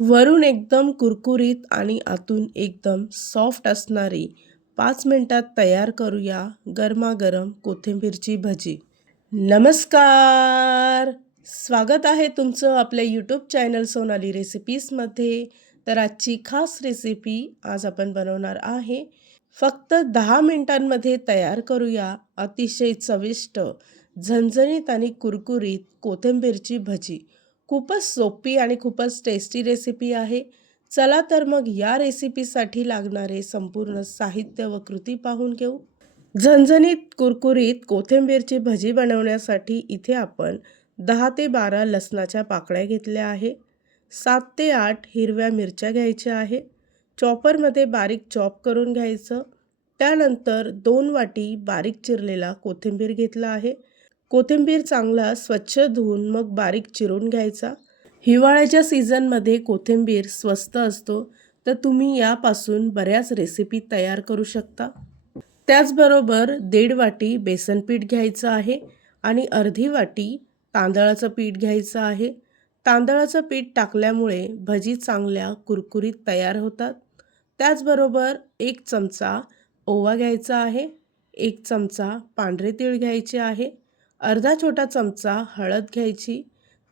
वरून एकदम कुरकुरीत आणि आतून एकदम सॉफ्ट असणारी पाच मिनटात तयार करूया गरमागरम कोथिंबीरची भजी. नमस्कार! स्वागत आहे तुमचं आपल्या यूट्यूब चॅनल सोनाली रेसिपीजमध्ये तर आजची खास रेसिपी आज आपण बनवणार आहे. फक्त दहा मिनटांमध्ये तयार करूया अतिशय चविष्ट झणझणीत आणि कुरकुरीत कोथिंबीरची भजी. खूपच सोपी आणि खूपच टेस्टी रेसिपी आहे. चला तर मग या रेसिपीसाठी लागणारे संपूर्ण साहित्य व कृती पाहून घेऊ. झणझणीत कुरकुरीत कोथिंबीरची भजी बनवण्यासाठी इथे आपण दहा ते बारा लसणाच्या पाकळ्या घेतल्या आहे. सात ते आठ हिरव्या मिरच्या घ्यायच्या आहे. चॉपरमध्ये बारीक चॉप करून घ्यायचं. त्यानंतर दोन वाटी बारीक चिरलेला कोथिंबीर घेतला आहे. कोथिंबीर चांगला स्वच्छ धुवून मग बारीक चिरून घ्यायचा. हिवाळ्याच्या सीझनमध्ये कोथिंबीर स्वस्त असतो तर तुम्ही यापासून बऱ्याच रेसिपी तयार करू शकता. त्याचबरोबर दीड वाटी बेसन पीठ घ्यायचं आहे आणि अर्धी वाटी तांदळाचं पीठ घ्यायचं आहे. तांदळाचं पीठ टाकल्यामुळे भजी चांगल्या कुरकुरीत तयार होतात. त्याचबरोबर एक चमचा ओवा घ्यायचा आहे एक चमचा पांढरे तीळ घ्यायचे आहे. अर्धा छोटा चमचा हळद घ्यायची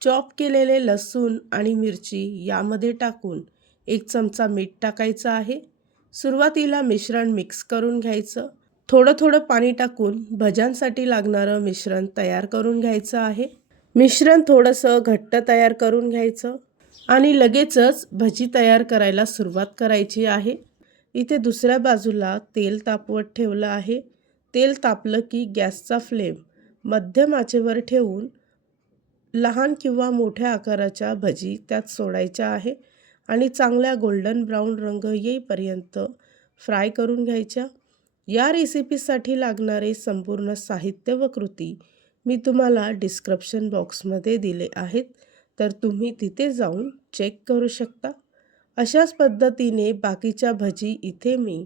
चॉप केलेले लसूण आणि मिरची यामध्ये टाकून एक चमचा मीठ टाकायचं आहे. सुरुवातीला मिश्रण मिक्स करून घ्यायचं. थोडं थोडं पाणी टाकून भज्यांसाठी लागणारं मिश्रण तयार करून घ्यायचं आहे. मिश्रण थोडंसं घट्ट तयार करून घ्यायचं आणि लगेचच भजी तयार करायला सुरुवात करायची आहे. इथे दुसऱ्या बाजूला तेल तापवत ठेवलं आहे. तेल तापलं की गॅसचा फ्लेम मध्यम आचेवर ठेवून लहान किंवा मोठ्या आकाराच्या भजी त्यात सोडायच्या आहे आणि चांगल्या गोल्डन ब्राऊन रंग येईपर्यंत फ्राय करून घ्यायच्या. या रेसिपीसाठी लागणारे संपूर्ण साहित्य व कृती मी तुम्हाला डिस्क्रिप्शन बॉक्समध्ये दिले आहेत तर तुम्ही तिथे जाऊन चेक करू शकता. अशाच पद्धतीने बाकीच्या भजी इथे मी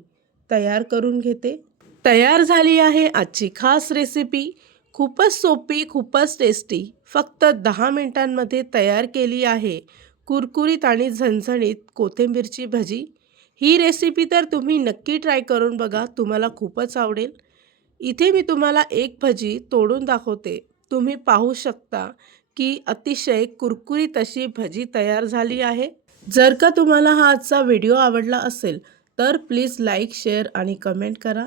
तयार करून घेते. तयार झाली आहे आजची खास रेसिपी. खूपच सोपी खूपच टेस्टी फक्त दहा मिनटांमध्ये तयार केली आहे. कुरकुरीत आणि झणझणीत कोथिंबीरची भजी. ही रेसिपी तर तुम्ही नक्की ट्राय करून बघा तुम्हाला खूपच आवडेल. इथे मी तुम्हाला एक भजी तोडून दाखवते. तुम्ही पाहू शकता की अतिशय कुरकुरीत अशी भजी तयार झाली आहे. जर का तुम्हाला हा आजचा व्हिडिओ आवडला असेल तर प्लीज लाईक शेअर आणि कमेंट करा.